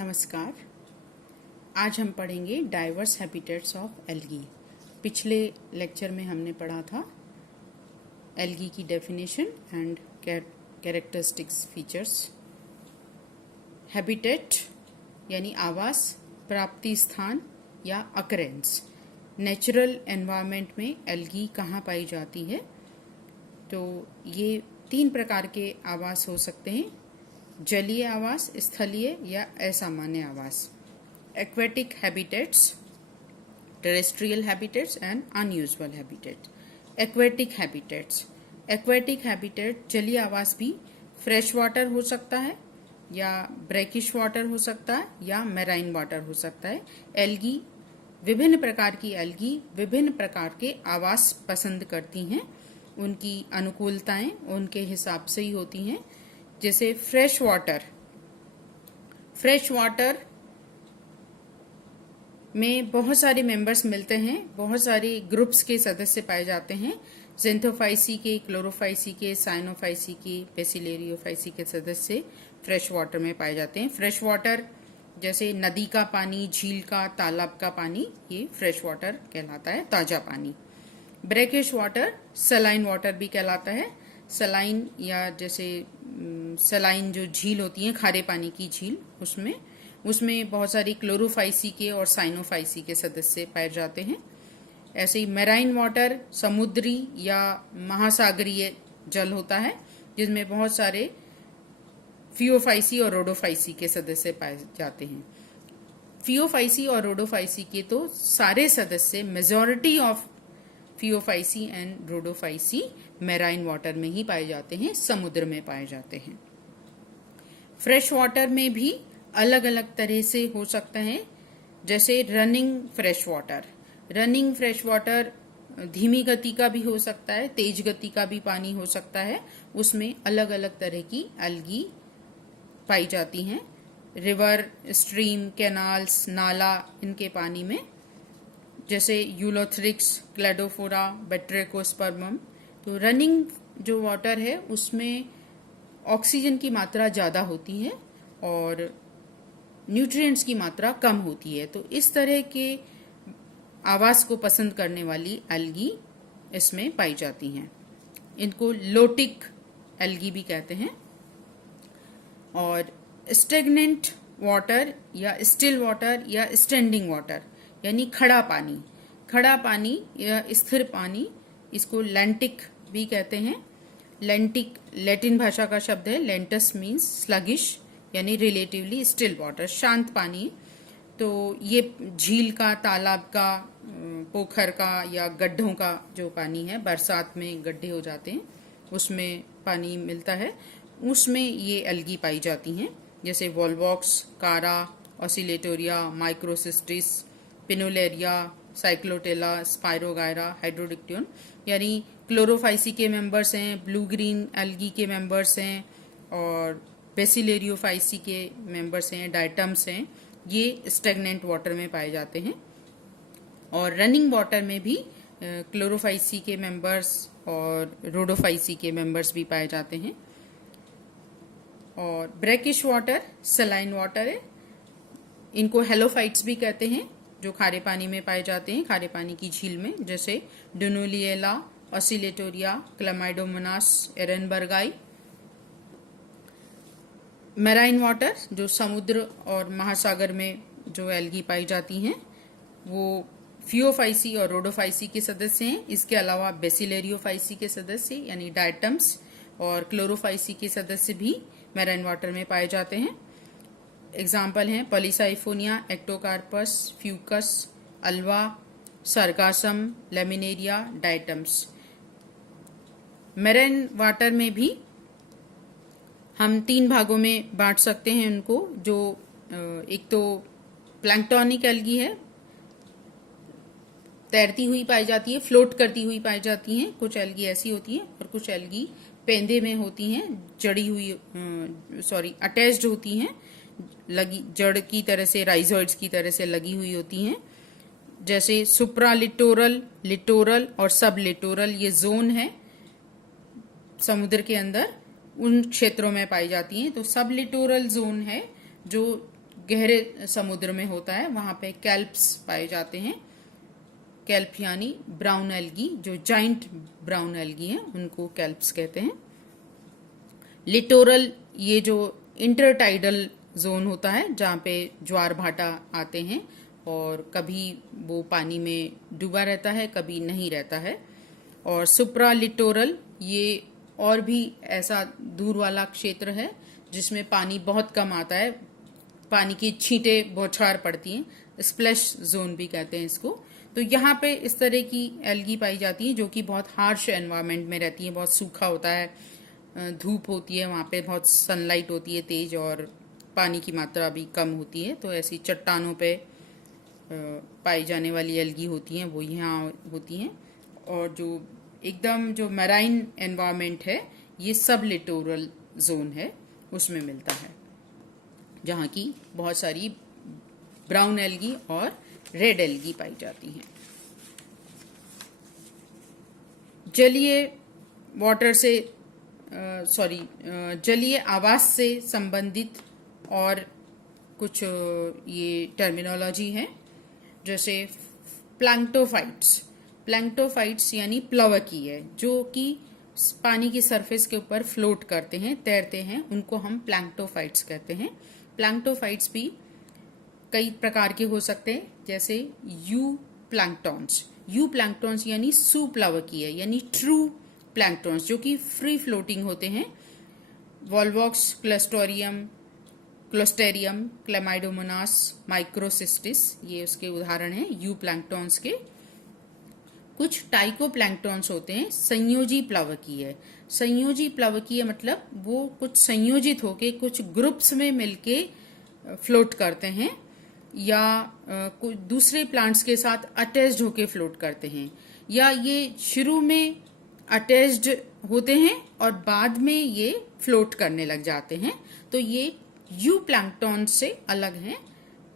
नमस्कार। आज हम पढ़ेंगे डाइवर्स हैबिटेट्स ऑफ एल्गी। पिछले लेक्चर में हमने पढ़ा था एल्गी की definition and characteristics features. Habitat यानी आवास, प्राप्ति स्थान या अकरेंस। नेचुरल एनवायरनमेंट में एल्गी कहाँ पाई जाती है? तो ये 3 प्रकार के आवास हो सकते हैं: जलीय आवास, स्थलीय या असामान्य आवास। Aquatic habitats, terrestrial habitats and unusual habitat. Aquatic habitat जलीय आवास भी फ्रेश वाटर हो सकता है या ब्रैकिश वाटर हो सकता है या मैराइन वाटर हो सकता है। एल्गी, विभिन्न प्रकार की एल्गी विभिन्न प्रकार के आवास पसंद करती हैं। उनकी अनुकूलताएं उनके हिसाब से ही होती हैं। जैसे फ्रेश वाटर में बहुत सारे मेंबर्स मिलते हैं, बहुत सारे ग्रुप्स के सदस्य पाए जाते हैं। ज़ेंथोफाइसी के, क्लोरोफाइसी के, साइनोफाइसी के, बेसिलेरियोफाइसी के सदस्य फ्रेश वाटर में पाए जाते हैं। फ्रेश वाटर जैसे नदी का पानी, झील का, तालाब का पानी, ये फ्रेश वाटर कहलाता है, ताजा पानी। ब्रैकिश वाटर सलाइन वाटर भी कहलाता है। सलाइन या जैसे सलाइन जो झील होती है, खारे पानी की झील, उसमें बहुत सारी क्लोरोफाइसी के और साइनोफाइसी के सदस्य पाए जाते हैं। ऐसे ही मैराइन वाटर समुद्री या महासागरीय जल होता है, जिसमें बहुत सारे फियोफाइसी और रोडोफाइसी के सदस्य पाए जाते हैं। फियोफाइसी और रोडोफाइसी के तो सारे सदस्य, majority of Phaeophyceae and Rhodophyceae marine water में ही पाए जाते हैं, समुद्र में पाए जाते हैं। फ्रेश वाटर में भी अलग अलग तरह से हो सकते हैं। जैसे रनिंग फ्रेश वाटर धीमी गति का भी हो सकता है, तेज गति का भी पानी हो सकता है। उसमें अलग अलग तरह की एल्गी पाई जाती हैं। रिवर, स्ट्रीम, कैनाल्स, नाला, इनके पानी में जैसे यूलोथ्रिक्स, क्लेडोफोरा, बेट्रेकोस्पर्मम। तो रनिंग जो वाटर है उसमें ऑक्सीजन की मात्रा ज़्यादा होती है और न्यूट्रिएंट्स की मात्रा कम होती है। तो इस तरह के आवास को पसंद करने वाली एल्गी इसमें पाई जाती हैं। इनको लोटिक एल्गी भी कहते हैं। और स्टेगनेंट वाटर या स्टिल वाटर या स्टैंडिंग वाटर यानी खड़ा पानी या स्थिर पानी, इसको लेंटिक भी कहते हैं। लेंटिक लैटिन भाषा का शब्द है। लेंटस मीन्स स्लगिश, यानी रिलेटिवली स्टिल वाटर, शांत पानी। तो ये झील का, तालाब का, पोखर का या गड्ढों का जो पानी है, बरसात में गड्ढे हो जाते हैं, उसमें पानी मिलता है, उसमें ये एल्गी पाई जाती हैं। जैसे वॉलवॉक्स, कारा, ऑसिलेटोरिया, माइक्रोसिस्टिस, पिनोलेरिया, साइक्लोटेला, स्पाइरोगायरा, हाइड्रोडिक्टियन, यानी क्लोरोफाइसी के मेंबर्स हैं, ब्लू ग्रीन एल्गी के मेंबर्स हैं और बेसिलेरियोफाइसी के मेंबर्स हैं, डायटम्स हैं। ये स्टेगनेंट वाटर में पाए जाते हैं। और रनिंग वाटर में भी क्लोरोफाइसी के मेंबर्स और रोडोफाइसी के मेंबर्स भी पाए जाते हैं। और ब्रैकिश वाटर सलाइन वाटर है। इनको हेलोफाइट्स भी कहते हैं, जो खारे पानी में पाए जाते हैं, खारे पानी की झील में, जैसे डुनोलिएला, ऑसिलेटोरिया, क्लमाइडोमोनास, एरेनबर्गाई। मैराइन वाटर जो समुद्र और महासागर में जो एल्गी पाई जाती हैं, वो फियोफाइसी और रोडोफाइसी के सदस्य हैं। इसके अलावा बेसिलेरियोफाइसी के सदस्य यानी डायटम्स और क्लोरोफाइसी के सदस्य भी मैराइन वाटर में पाए जाते हैं। एग्जाम्पल हैं Polysiphonia, Ectocarpus, Fucus, Alva, sargassum, laminaria, diatoms. Marine water में भी हम 3 भागों में बांट सकते हैं उनको। जो एक तो प्लैंक्टोनिक एल्गी है, तैरती हुई पाई जाती है, फ्लोट करती हुई पाई जाती हैं। कुछ एल्गी ऐसी होती हैं और कुछ एल्गी पेंदे में होती हैं, अटैच्ड होती हैं, लगी जड़ की तरह से, राइजोइड्स की तरह से लगी हुई होती हैं। जैसे सुप्रालिटोरल, लिटोरल और सब लिटोरल, ये जोन है समुद्र के अंदर, उन क्षेत्रों में पाई जाती हैं। तो सब लिटोरल जोन है जो गहरे समुद्र में होता है, वहां पे कैल्प्स पाए जाते हैं। कैल्प यानी ब्राउन एल्गी, जो जाइंट ब्राउन एल्गी हैं उनको कैल्प्स कहते हैं। लिटोरल, ये जो इंटरटाइडल जोन होता है जहाँ पे ज्वार भाटा आते हैं और कभी वो पानी में डूबा रहता है, कभी नहीं रहता है। और सुप्रा लिटोरल, ये और भी ऐसा दूर वाला क्षेत्र है जिसमें पानी बहुत कम आता है, पानी की छींटें बौछार पड़ती हैं, स्प्लैश जोन भी कहते हैं इसको। तो यहाँ पे इस तरह की एल्गी पाई जाती है जो कि बहुत हार्श एनवायरनमेंट में रहती है, बहुत सूखा होता है, धूप होती है वहाँ पे, बहुत सनलाइट होती है तेज और पानी की मात्रा भी कम होती है। तो ऐसी चट्टानों पे पाई जाने वाली एल्गी होती हैं वो यहाँ होती हैं। और जो एकदम जो मैराइन एनवायरनमेंट है ये सब लिटोरल जोन है, उसमें मिलता है, जहाँ की बहुत सारी ब्राउन एल्गी और रेड एल्गी पाई जाती हैं। जलीय वाटर से जलीय आवास से संबंधित और कुछ ये टर्मिनोलॉजी है, जैसे प्लैंक्टोफाइट्स यानी प्लवकीय, जो कि पानी की सरफेस के ऊपर फ्लोट करते हैं, तैरते हैं, उनको हम प्लैंक्टोफाइट्स कहते हैं। प्लैंक्टोफाइट्स भी कई प्रकार के हो सकते हैं, जैसे यू प्लैंक्टॉन्स यानी सुप्लवकीय यानी ट्रू प्लैंक्टॉन्स, जो कि फ्री फ्लोटिंग होते हैं। वॉल्वॉक्स, क्लोस्टेरियम, क्लेमाइडोमोनास, माइक्रोसिस्टिस, ये उसके उदाहरण हैं यू प्लैंक्टॉन्स के। कुछ टाइकोप्लैंक्टॉन्स होते हैं संयोजी प्लवकीय मतलब वो कुछ संयोजित होके कुछ ग्रुप्स में मिलके फ्लोट करते हैं, या कुछ दूसरे प्लांट्स के साथ अटैच्ड होके फ्लोट करते हैं, या ये शुरू में अटैच्ड होते हैं और बाद में ये फ्लोट करने लग जाते हैं। तो ये यू प्लैंक्टॉन्स से अलग हैं,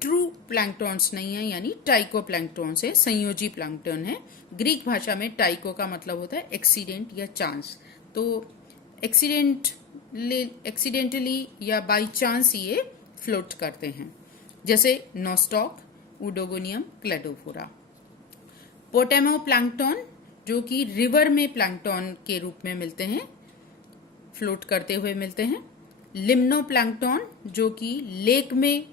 ट्रू प्लैंक्टॉन्स नहीं है, यानी टाइको प्लैंक्टॉन्स है, संयोजी प्लैंक्टॉन है। ग्रीक भाषा में टाइको का मतलब होता है एक्सीडेंट या चांस। तो एक्सीडेंटली या बाई चांस ये फ्लोट करते हैं, जैसे नोस्टॉक, उडोगोनियम, क्लेडोफोरा। पोटेमो प्लैंक्टॉन, जो कि रिवर में प्लैंक्टॉन के रूप में मिलते हैं, फ्लोट करते हुए मिलते हैं। लिम्नो प्लैंक्टॉन, जो कि लेक में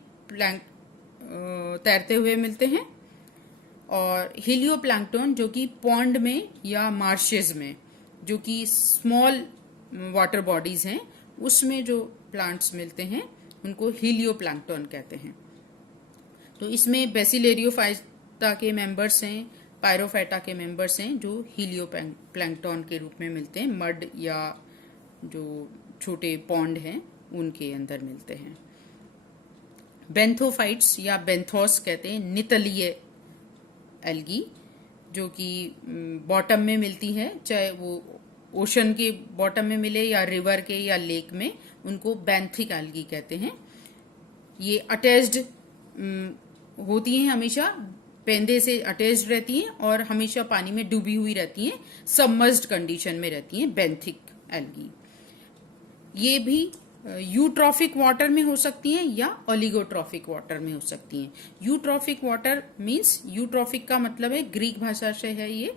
तैरते हुए मिलते हैं। और हिलियो प्लैंक्टॉन, जो कि पॉन्ड में या मार्शेज में, जो कि स्मॉल वाटर बॉडीज हैं, उसमें जो प्लांट्स मिलते हैं उनको हिलियो प्लैंक्टॉन कहते हैं। तो इसमें बेसिलेरियोफाइटा के मेंबर्स हैं, पायरोफाइटा के मेंबर्स हैं, जो हीलियो प्लैंक्टॉन के रूप में मिलते हैं, मड या जो छोटे पॉन्ड हैं उनके अंदर मिलते हैं। बेंथोफाइट्स या बेंथोस कहते हैं नितलीय एल्गी, जो कि बॉटम में मिलती है, चाहे वो ओशन के बॉटम में मिले या रिवर के या लेक में, उनको बेंथिक एल्गी कहते हैं। ये अटैच्ड होती हैं, हमेशा पेंदे से अटैच्ड रहती हैं और हमेशा पानी में डूबी हुई रहती हैं, सबमर्ज्ड कंडीशन में रहती हैं, बेंथिक एल्गी। ये भी यूट्रॉफिक वाटर में हो सकती हैं या ओलिगोट्रॉफिक वाटर में हो सकती हैं। यूट्रॉफिक वाटर मीन्स, यूट्रॉफिक का मतलब है ग्रीक भाषा से है ये,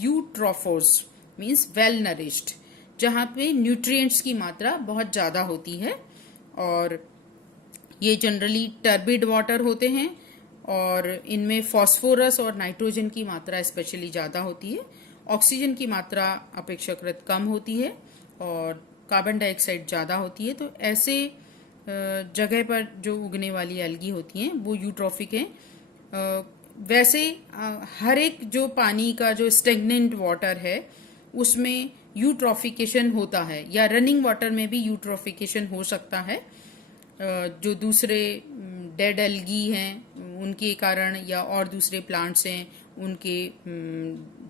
यूट्रोफोस मीन्स वेल नरिश्ड, जहाँ पे न्यूट्रिएंट्स की मात्रा बहुत ज्यादा होती है। और ये जनरली टर्बिड वाटर होते हैं और इनमें फास्फोरस और नाइट्रोजन की मात्रा स्पेशली ज्यादा होती है। ऑक्सीजन की मात्रा अपेक्षाकृत कम होती है और कार्बन डाइऑक्साइड ज्यादा होती है। तो ऐसे जगह पर जो उगने वाली एल्गी होती हैं वो यूट्रॉफिक हैं। वैसे हर एक जो पानी का जो स्टेगनेंट वाटर है उसमें यूट्रॉफिकेशन होता है, या रनिंग वाटर में भी यूट्रॉफिकेशन हो सकता है। जो दूसरे डेड एल्गी हैं उनके कारण, या और दूसरे प्लांट्स हैं उनके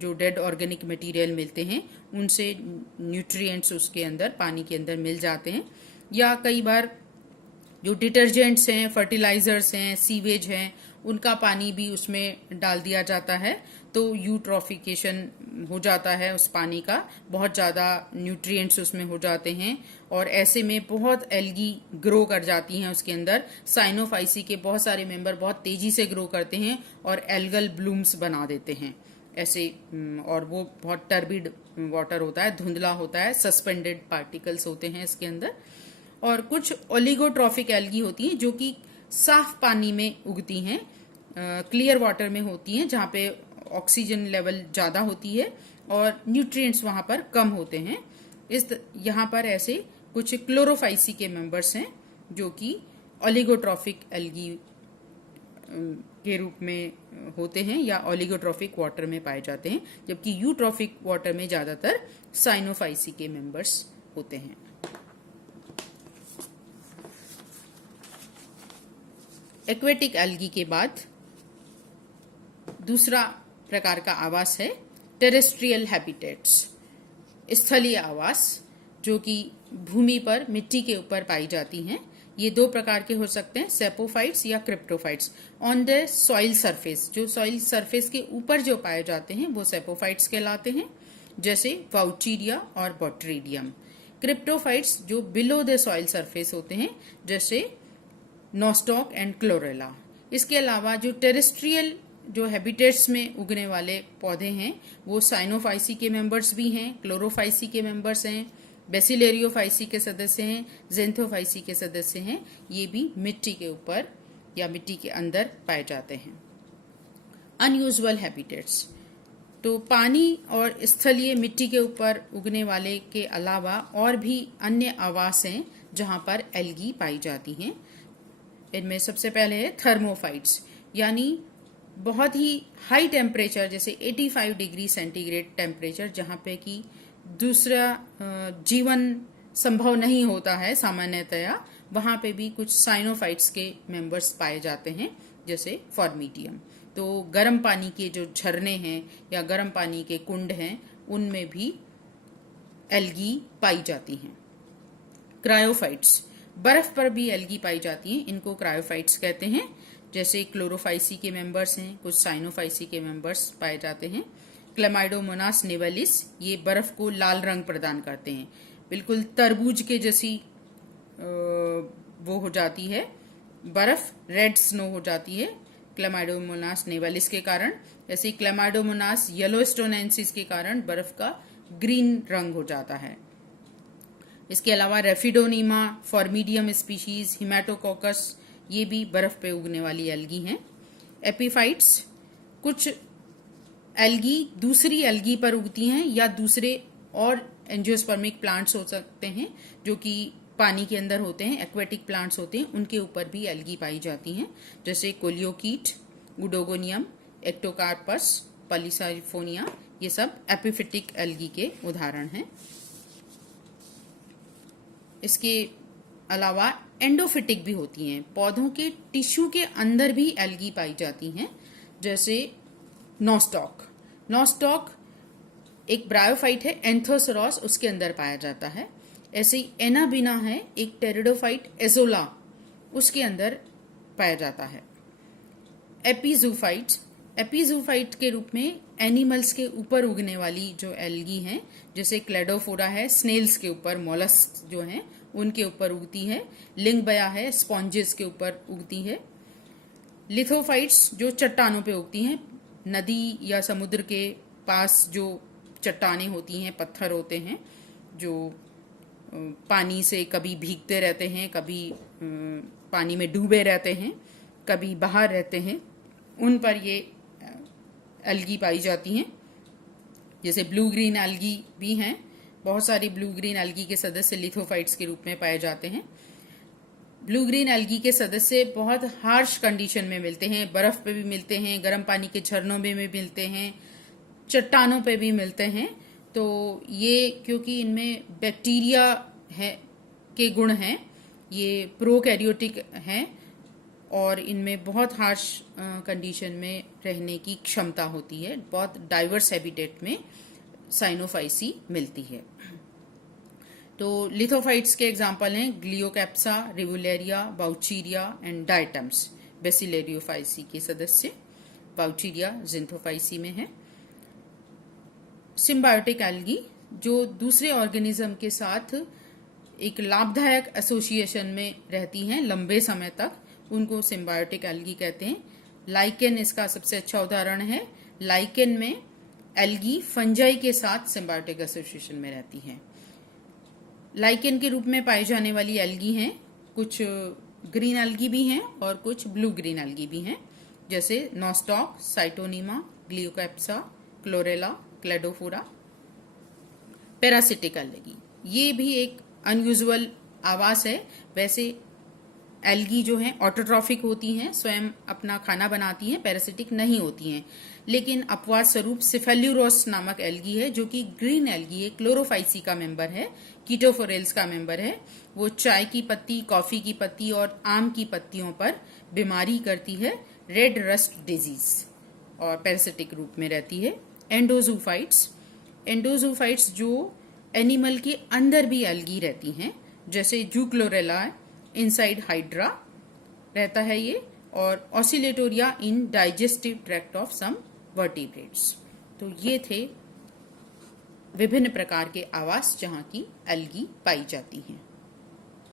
जो डेड ऑर्गेनिक मटेरियल मिलते हैं उनसे न्यूट्रिएंट्स उसके अंदर, पानी के अंदर मिल जाते हैं। या कई बार जो डिटर्जेंट्स हैं, फर्टिलाइजर्स हैं, सीवेज हैं, उनका पानी भी उसमें डाल दिया जाता है, तो यूट्रॉफिकेशन हो जाता है उस पानी का, बहुत ज़्यादा न्यूट्रिएंट्स उसमें हो जाते हैं और ऐसे में बहुत एल्गी ग्रो कर जाती हैं उसके अंदर। साइनोफाइसी के बहुत सारे मेंबर बहुत तेज़ी से ग्रो करते हैं और एल्गल ब्लूम्स बना देते हैं ऐसे, और वो बहुत टर्बिड वाटर होता है, धुंधला होता है, सस्पेंडेड पार्टिकल्स होते हैं इसके अंदर। और कुछ ओलिगोट्रॉफिक एल्गी होती हैं जो कि साफ पानी में उगती हैं, क्लियर वाटर में होती हैं, जहाँ पे ऑक्सीजन लेवल ज़्यादा होती है और न्यूट्रिएंट्स वहाँ पर कम होते हैं। यहाँ पर ऐसे कुछ क्लोरोफाइसी के मेंबर्स हैं जो कि ओलिगोट्रॉफिक एल्गी के रूप में होते हैं या ओलिगोट्रॉफिक वाटर में पाए जाते हैं, जबकि यूट्रॉफिक वाटर में ज़्यादातर साइनोफाइसी के मेंबर्स होते हैं। एक्वेटिक एल्गी के बाद दूसरा प्रकार का आवास है टेरेस्ट्रियल हैबिटेट्स, स्थलीय आवास, जो कि भूमि पर मिट्टी के ऊपर पाई जाती हैं। ये दो प्रकार के हो सकते हैं, सेपोफाइट्स या क्रिप्टोफाइट्स। ऑन द सॉइल सरफेस, जो सॉइल सरफेस के ऊपर जो पाए जाते हैं वो सेपोफाइट्स कहलाते हैं, जैसे वाउचीरिया और बॉट्रीडियम। क्रिप्टोफाइट्स जो बिलो द सॉइल सरफेस होते हैं, जैसे नोस्टॉक एंड क्लोरेला। इसके अलावा जो टेरेस्ट्रियल जो हैबिटेट्स में उगने वाले पौधे हैं वो साइनोफाइसी के मेंबर्स भी हैं, क्लोरोफाइसी के मेंबर्स हैं, बेसिलेरियोफाइसी के सदस्य हैं, जेंथोफाइसी के सदस्य हैं। ये भी मिट्टी के ऊपर या मिट्टी के अंदर पाए जाते हैं। अनयूजुअल हैबिटेट्स, तो पानी और स्थलीय मिट्टी के ऊपर उगने वाले के अलावा और भी अन्य आवास हैं जहां पर एल्गी पाई जाती हैं। इनमें सबसे पहले है थर्मोफाइट्स, यानी बहुत ही हाई टेम्परेचर, जैसे 85 डिग्री सेंटीग्रेड टेम्परेचर, जहाँ पे कि दूसरा जीवन संभव नहीं होता है सामान्यतया, वहाँ पे भी कुछ साइनोफाइट्स के मेंबर्स पाए जाते हैं, जैसे फॉर्मीडियम। तो गर्म पानी के जो झरने हैं या गर्म पानी के कुंड हैं उनमें भी एल्गी पाई जाती हैं। क्रायोफाइट्स, बर्फ पर भी एल्गी पाई जाती हैं, इनको क्रायोफाइट्स कहते हैं। जैसे क्लोरोफाइसी के मेंबर्स हैं, कुछ साइनोफाइसी के मेंबर्स पाए जाते हैं। क्लेमाइडोमोनास निवेलिस, ये बर्फ को लाल रंग प्रदान करते हैं, बिल्कुल तरबूज के जैसी वो हो जाती है बर्फ, रेड स्नो हो जाती है क्लेमाइडोमोनास निवेलिस के कारण। ऐसे क्लेमाइडोमोनास येलोस्टोनेंसिस के कारण बर्फ का ग्रीन रंग हो जाता है। इसके अलावा रेफिडोनीमा, फॉर्मीडियम स्पीशीज, हिमेटोकोकस, ये भी बर्फ पे उगने वाली एल्गी हैं। एपीफाइट्स, कुछ एल्गी दूसरी एल्गी पर उगती हैं या दूसरे और एंजियोस्पर्मिक प्लांट्स हो सकते हैं जो कि पानी के अंदर होते हैं, एक्वेटिक प्लांट्स होते हैं, उनके ऊपर भी एल्गी पाई जाती हैं, जैसे कोलियोकीट, उडोगोनियम, एक्टोकार्पस, पॉलीसाइफोनिया, ये सब एपिफिटिक एल्गी के उदाहरण हैं। इसके अलावा एंडोफिटिक भी होती हैं, पौधों के टिश्यू के अंदर भी एल्गी पाई जाती हैं, जैसे नोस्टॉक। नोस्टॉक एक ब्रायोफाइट है, एंथोसरॉस, उसके अंदर पाया जाता है। ऐसे ही एनाबिना है, एक टेरिडोफाइट एजोला, उसके अंदर पाया जाता है। एपीजूफाइट, एपीजूफाइट के रूप में एनिमल्स के ऊपर उगने वाली जो एल्गी हैं, जैसे क्लेडोफोरा है, स्नेल्स के ऊपर, मोलस्क जो हैं उनके ऊपर उगती है। लिंगबया है, स्पॉन्जेस के ऊपर उगती है। लिथोफाइट्स जो चट्टानों पे उगती हैं, नदी या समुद्र के पास जो चट्टानें होती हैं, पत्थर होते हैं जो पानी से कभी भीगते रहते हैं, कभी पानी में डूबे रहते हैं, कभी बाहर रहते हैं, उन पर ये एल्गी पाई जाती हैं। जैसे ब्लू ग्रीन एल्गी भी हैं, बहुत सारी ब्लू ग्रीन एल्गी के सदस्य लिथोफाइट्स के रूप में पाए जाते हैं। ब्लू ग्रीन एल्गी के सदस्य बहुत हार्श कंडीशन में मिलते हैं, बर्फ पे भी मिलते हैं, गर्म पानी के झरनों में भी मिलते हैं, चट्टानों पे भी मिलते हैं। तो ये क्योंकि इनमें बैक्टीरिया है के गुण हैं, ये प्रोकैरियोटिक हैं और इनमें बहुत हार्श कंडीशन में रहने की क्षमता होती है, बहुत डाइवर्स हैबिटेट में साइनोफाइसी मिलती है। तो लिथोफाइट्स के एग्जाम्पल हैं ग्लियोकैप्सा, रिवुलेरिया, वाउचीरिया एंड डायटम्स। बेसिलेरियोफाइसी के सदस्य, वाउचीरिया जिंथोफाइसी में है। सिम्बायोटिक एल्गी जो दूसरे ऑर्गेनिज्म के साथ एक लाभदायक एसोसिएशन में रहती हैं लंबे समय तक, उनको सिम्बायोटिक एल्गी कहते हैं। लाइकेन इसका सबसे अच्छा उदाहरण है। लाइकेन में एल्गी फंजाई के साथ सिम्बायोटिक एसोसिएशन में रहती हैं। लाइकेन के रूप में पाई जाने वाली एल्गी हैं, कुछ ग्रीन एल्गी भी हैं और कुछ ब्लू ग्रीन एल्गी भी हैं, जैसे Nostoc, Scytonema, Gloeocapsa, Chlorella, Cladophora. Parasitic algae, ये भी एक अनयूजुअल आवास है। वैसे एल्गी जो हैं ऑटोट्रॉफिक होती हैं, स्वयं अपना खाना बनाती हैं, पैरासिटिक नहीं होती हैं। लेकिन अपवाद स्वरूप सिफेल्यूरोस नामक एल्गी है जो कि ग्रीन एल्गी है, क्लोरोफाइसी का मेंबर है, कीटोफोरेल्स का मेंबर है। वो चाय की पत्ती, कॉफी की पत्ती और आम की पत्तियों पर बीमारी करती है, रेड रस्ट डिजीज, और पैरासिटिक रूप में रहती है। एंडोजूफाइट्स, एंडोजूफाइट्स जो एनिमल के अंदर भी एल्गी रहती हैं, जैसे जूक्लोरेला इनसाइड हाइड्रा रहता है ये, और oscillatoria in digestive tract of some vertebrates. तो ये थे विभिन्न प्रकार के आवास जहां की एल्गी पाई जाती हैं।